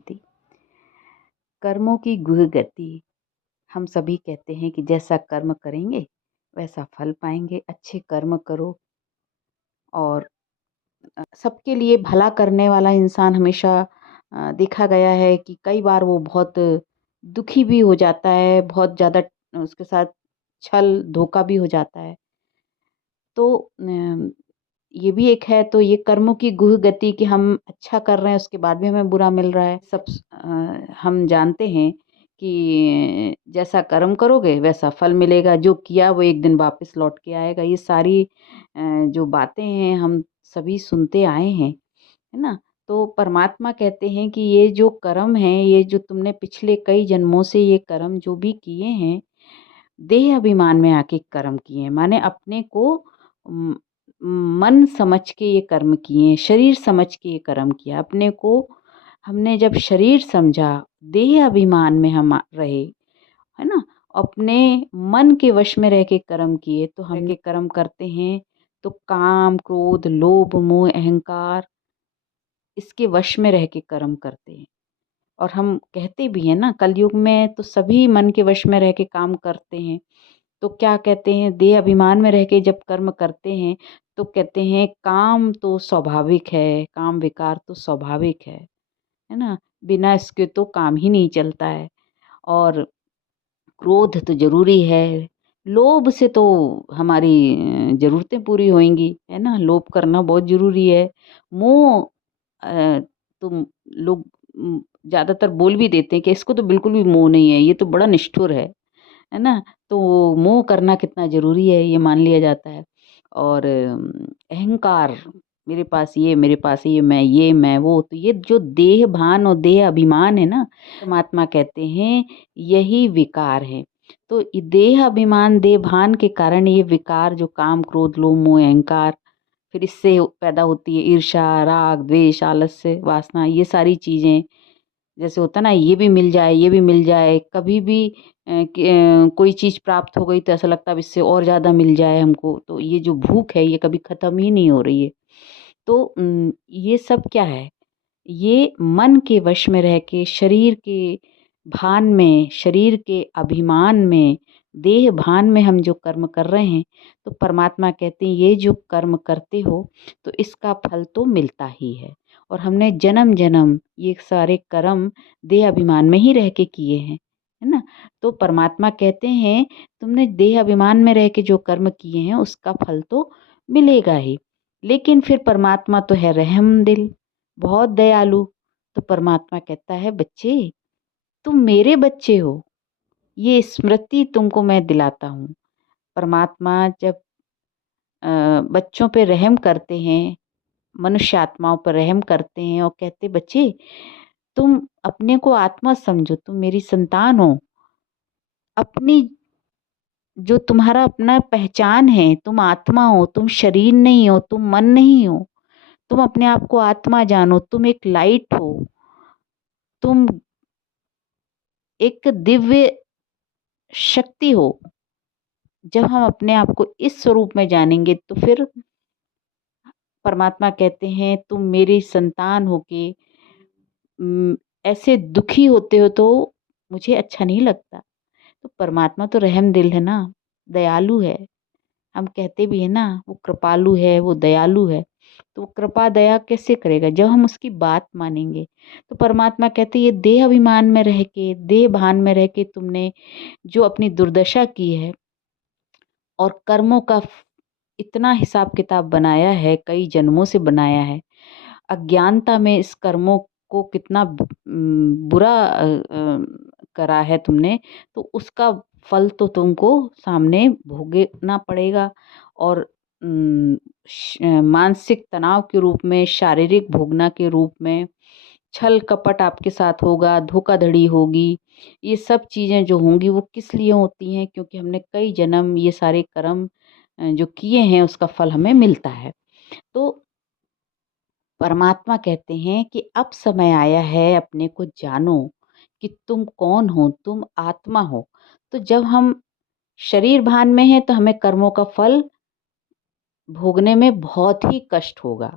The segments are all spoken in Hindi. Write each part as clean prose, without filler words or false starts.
शांति। कर्मों की गुह गति। हम सभी कहते हैं कि जैसा कर्म करेंगे वैसा फल पाएंगे। अच्छे कर्म करो और सबके लिए भला करने वाला इंसान हमेशा देखा गया है कि कई बार वो बहुत दुखी भी हो जाता है, बहुत ज़्यादा उसके साथ छल धोखा भी हो जाता है। तो ये भी एक है। तो ये कर्मों की गुह गति कि हम अच्छा कर रहे हैं उसके बाद भी हमें बुरा मिल रहा है। हम जानते हैं कि जैसा कर्म करोगे वैसा फल मिलेगा, जो किया वो एक दिन वापस लौट के आएगा। ये सारी जो बातें हैं हम सभी सुनते आए हैं, है ना। तो परमात्मा कहते हैं कि ये जो कर्म है, ये जो तुमने पिछले कई जन्मों से ये कर्म जो भी किए हैं, देह अभिमान में आके कर्म किए हैं, माने अपने को म, मन समझ के ये कर्म किए हैं, शरीर समझ के ये कर्म किया। अपने को हमने जब शरीर समझा, देह अभिमान में हम रहे, है ना, अपने मन के वश में रह के कर्म किए, तो हम के कर्म करते हैं तो काम क्रोध लोभ मोह अहंकार इसके वश में रह के कर्म करते हैं। और हम कहते भी हैं ना, कलयुग में तो सभी मन के वश में रह के काम करते हैं। तो क्या कहते हैं, देह अभिमान में रह के जब कर्म करते हैं तो कहते हैं काम तो स्वाभाविक है, काम विकार तो स्वाभाविक है ना, बिना इसके तो काम ही नहीं चलता है। और क्रोध तो जरूरी है, लोभ से तो हमारी ज़रूरतें पूरी होंगी, है ना, लोभ करना बहुत ज़रूरी है। मोह तो लोग ज़्यादातर बोल भी देते हैं कि इसको तो बिल्कुल भी मोह नहीं है, ये तो बड़ा निष्ठुर है ना। तो मोह करना कितना ज़रूरी है ये मान लिया जाता है। और अहंकार, मेरे पास ये, मेरे पास ये मैं वो, तो ये जो देह भान और देह अभिमान है ना, परमात्मा कहते हैं यही विकार है। तो ये देह अभिमान देह भान के कारण ये विकार जो काम क्रोध लोभ मोह अहंकार, फिर इससे पैदा होती है ईर्ष्या राग द्वेष आलस्य वासना, ये सारी चीज़ें। जैसे होता ना, ये भी मिल जाए ये भी मिल जाए, कभी भी कोई चीज़ प्राप्त हो गई तो ऐसा लगता है अब इससे और ज़्यादा मिल जाए हमको। तो ये जो भूख है ये कभी ख़त्म ही नहीं हो रही है। तो ये सब क्या है, ये मन के वश में रह के शरीर के भान में, शरीर के अभिमान में, देह भान में हम जो कर्म कर रहे हैं, तो परमात्मा कहते हैं ये जो कर्म करते हो तो इसका फल तो मिलता ही है। और हमने जन्म जन्म ये सारे कर्म देह अभिमान में ही रह के किए हैं, है ना। तो परमात्मा कहते हैं तुमने देह अभिमान में रह के जो कर्म किए हैं उसका फल तो मिलेगा ही। लेकिन फिर परमात्मा तो है रहम दिल, बहुत दयालु। तो परमात्मा कहता है बच्चे, तुम मेरे बच्चे हो, ये स्मृति तुमको मैं दिलाता हूँ। परमात्मा जब बच्चों पे रहम करते हैं, मनुष्य आत्माओं पर रहम करते हैं और कहते बच्चे तुम अपने को आत्मा समझो, तुम मेरी संतान हो, अपनी जो तुम्हारा अपना पहचान है, तुम आत्मा हो, तुम शरीर नहीं हो, तुम मन नहीं हो, तुम अपने आप को आत्मा जानो, तुम एक लाइट हो, तुम एक दिव्य शक्ति हो। जब हम अपने आप को इस स्वरूप में जानेंगे तो फिर परमात्मा कहते हैं तुम मेरी संतान होके उम, ऐसे दुखी होते हो तो मुझे अच्छा नहीं लगता। तो परमात्मा तो रहम दिल है ना, दयालु है। हम कहते भी है ना वो कृपालु है, वो दयालु है। तो वो कृपा दया कैसे करेगा जब हम उसकी बात मानेंगे। तो परमात्मा कहते ये देह अभिमान में रह के, देह भान में रह के तुमने जो अपनी दुर्दशा की है और कर्मों का इतना हिसाब किताब बनाया है, कई जन्मों से बनाया है, अज्ञानता में इस कर्मों को कितना बुरा करा है तुमने, तो उसका फल तो तुमको सामने भोगना पड़ेगा। और मानसिक तनाव के रूप में, शारीरिक भोगना के रूप में, छल कपट आपके साथ होगा, धोखाधड़ी होगी। ये सब चीज़ें जो होंगी वो किस लिए होती हैं, क्योंकि हमने कई जन्म ये सारे कर्म जो किए हैं उसका फल हमें मिलता है। तो परमात्मा कहते हैं कि अब समय आया है अपने को जानो कि तुम कौन हो, तुम आत्मा हो। तो जब हम शरीर भान में हैं तो हमें कर्मों का फल भोगने में बहुत ही कष्ट होगा।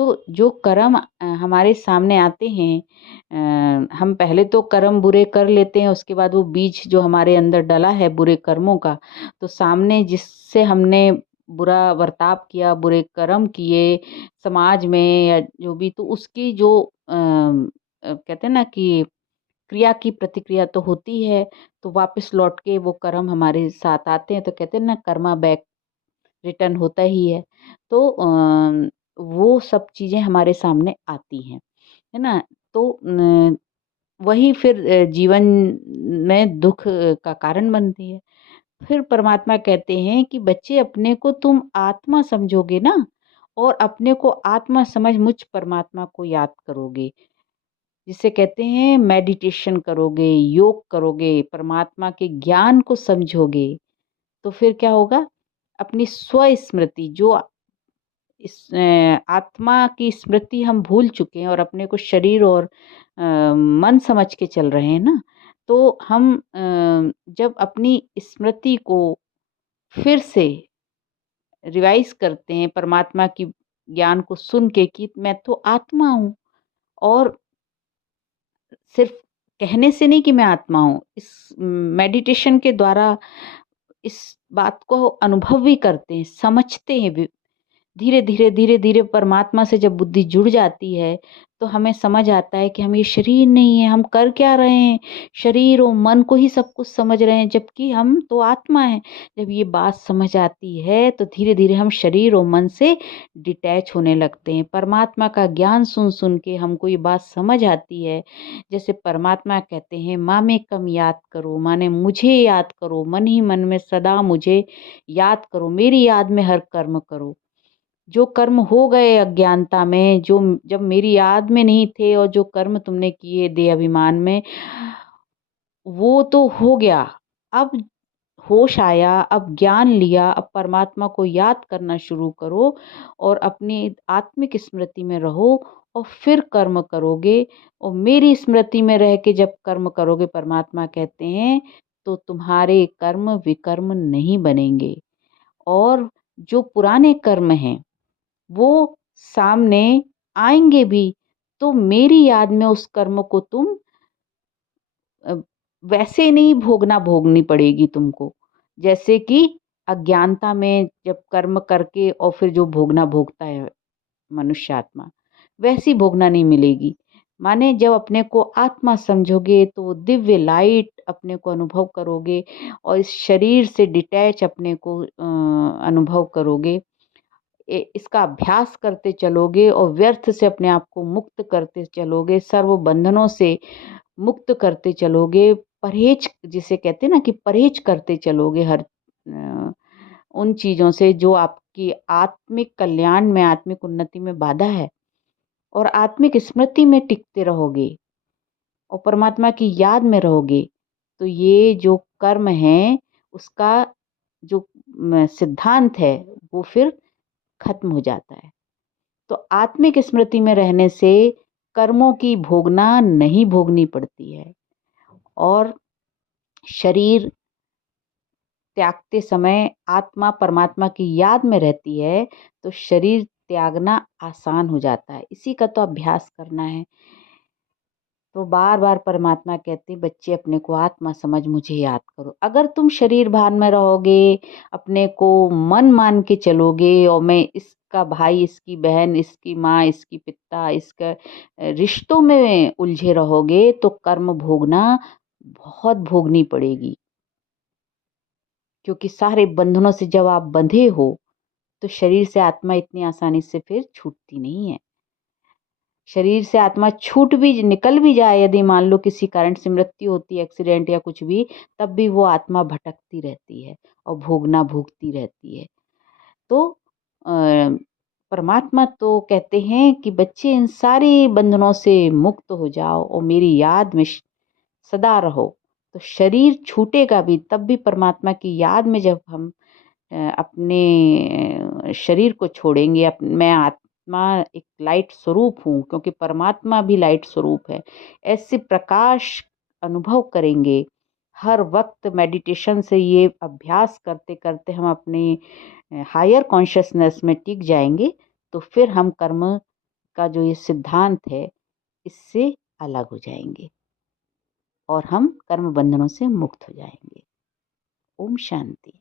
तो जो कर्म हमारे सामने आते हैं, हम पहले तो कर्म बुरे कर लेते हैं, उसके बाद वो बीज जो हमारे अंदर डला है बुरे कर्मों का, तो सामने जिससे हमने बुरा बर्ताव किया, बुरे कर्म किए समाज में या जो भी, तो उसकी जो कहते हैं ना कि क्रिया की प्रतिक्रिया तो होती है, तो वापस लौट के वो कर्म हमारे साथ आते हैं। तो कहते हैं ना, कर्मा बैक रिटर्न होता ही है। तो वो सब चीज़ें हमारे सामने आती हैं, है ना? तो वही फिर जीवन में दुख का कारण बनती है। फिर परमात्मा कहते हैं कि बच्चे, अपने को तुम आत्मा समझोगे ना, और अपने को आत्मा समझ मुझ परमात्मा को याद करोगे, जिसे कहते हैं मेडिटेशन करोगे, योग करोगे, परमात्मा के ज्ञान को समझोगे, तो फिर क्या होगा? अपनी स्वस्मृति जो इस आत्मा की स्मृति हम भूल चुके हैं और अपने को शरीर और मन समझ के चल रहे हैं ना, तो हम जब अपनी स्मृति को फिर से रिवाइज करते हैं परमात्मा की ज्ञान को सुन के कि मैं तो आत्मा हूँ, और सिर्फ कहने से नहीं कि मैं आत्मा हूँ, इस मेडिटेशन के द्वारा इस बात को अनुभव भी करते हैं, समझते हैं भी। धीरे धीरे धीरे धीरे परमात्मा से जब बुद्धि जुड़ जाती है, तो हमें समझ आता है कि हम ये शरीर नहीं है, हम कर क्या रहे हैं, शरीर और मन को ही सब कुछ समझ रहे हैं, जबकि हम तो आत्मा है। जब ये बात समझ आती है, तो धीरे धीरे हम शरीर और मन से डिटैच होने लगते हैं। परमात्मा का ज्ञान सुन सुन के हमको ये बात समझ आती है। जैसे परमात्मा कहते हैं, माँ में कम याद करो, माने मुझे याद करो, मन ही मन में सदा मुझे याद करो, मेरी याद में हर कर्म करो। जो कर्म हो गए अज्ञानता में, जो जब मेरी याद में नहीं थे, और जो कर्म तुमने किए देह अभिमान में, वो तो हो गया। अब होश आया, अब ज्ञान लिया, अब परमात्मा को याद करना शुरू करो और अपनी आत्मिक स्मृति में रहो, और फिर कर्म करोगे। और मेरी स्मृति में रह के जब कर्म करोगे, परमात्मा कहते हैं, तो तुम्हारे कर्म विकर्म नहीं बनेंगे। और जो पुराने कर्म हैं वो सामने आएँगे भी, तो मेरी याद में उस कर्म को तुम अ, वैसे नहीं भोगनी पड़ेगी तुमको। जैसे कि अज्ञानता में जब कर्म करके और फिर जो भोगना भोगता है मनुष्य आत्मा, वैसी भोगना नहीं मिलेगी। माने जब अपने को आत्मा समझोगे, तो वो दिव्य लाइट अपने को अनुभव करोगे, और इस शरीर से डिटैच अपने को अनुभव करोगे। इसका अभ्यास करते चलोगे और व्यर्थ से अपने आप को मुक्त करते चलोगे, सर्व बंधनों से मुक्त करते चलोगे, परहेज जिसे कहते हैं ना कि परहेज करते चलोगे हर उन चीज़ों से जो आपकी आत्मिक कल्याण में, आत्मिक उन्नति में बाधा है, और आत्मिक स्मृति में टिकते रहोगे और परमात्मा की याद में रहोगे। तो ये जो कर्म है, उसका जो सिद्धांत है, वो फिर खत्म हो जाता है। तो आत्मिक स्मृति में रहने से कर्मों की भोगना नहीं भोगनी पड़ती है, और शरीर त्यागते समय आत्मा परमात्मा की याद में रहती है, तो शरीर त्यागना आसान हो जाता है। इसी का तो अभ्यास करना है। तो बार बार परमात्मा कहते हैं, बच्चे अपने को आत्मा समझ मुझे याद करो। अगर तुम शरीर भान में रहोगे, अपने को मन मान के चलोगे, और मैं इसका भाई, इसकी बहन, इसकी माँ, इसकी पिता, इसका रिश्तों में उलझे रहोगे, तो कर्म भोगना बहुत भोगनी पड़ेगी। क्योंकि सारे बंधनों से जब आप बंधे हो, तो शरीर से आत्मा इतनी आसानी से फिर छूटती नहीं है। शरीर से आत्मा छूट भी, निकल भी जाए, यदि मान लो किसी कारण से मृत्यु होती है, एक्सीडेंट या कुछ भी, तब भी वो आत्मा भटकती रहती है और भोगना भोगती रहती है। तो परमात्मा तो कहते हैं कि बच्चे, इन सारे बंधनों से मुक्त हो जाओ और मेरी याद में सदा रहो। तो शरीर छूटेगा भी, तब भी परमात्मा की याद में जब हम अपने शरीर को छोड़ेंगे, मैं आत्मा एक लाइट स्वरूप हूँ, क्योंकि परमात्मा भी लाइट स्वरूप है, ऐसे प्रकाश अनुभव करेंगे। हर वक्त मेडिटेशन से ये अभ्यास करते करते हम अपने हायर कॉन्शियसनेस में टिक जाएंगे, तो फिर हम कर्म का जो ये सिद्धांत है, इससे अलग हो जाएँगे और हम कर्म बंधनों से मुक्त हो जाएँगे। ओम शांति।